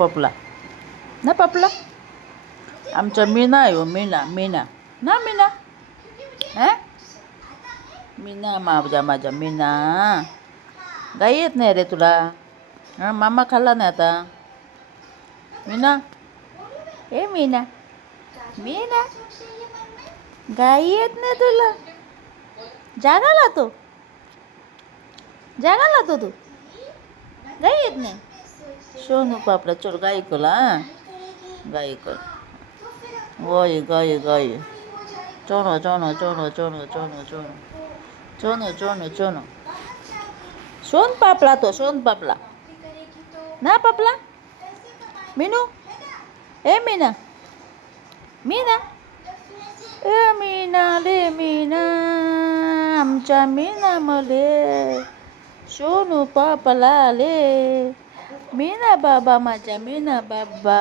पपला ना पपला आमचा मीना आहे हो मीना मीना ना मीना हां मीना माझ्या मीना गाई येत नाही रे तुला हां मामा खाल्ला नाही आता मीना ए मीना मीना गाई येत नाही तुला जागाला तो तू गाई येत नाही सोनू पापडा चोर गाई कोला गाई कोल गाई चोनो चोनो चोनो चोनो चोनो चोनो चोनो चोनो चोनो सोन पापला ना पापला मीनू ए मीना मीना ए मीना ले मीना आमच्या मीना मले सोनू पापला ले मीना बाबा माझ्या मीना बाबा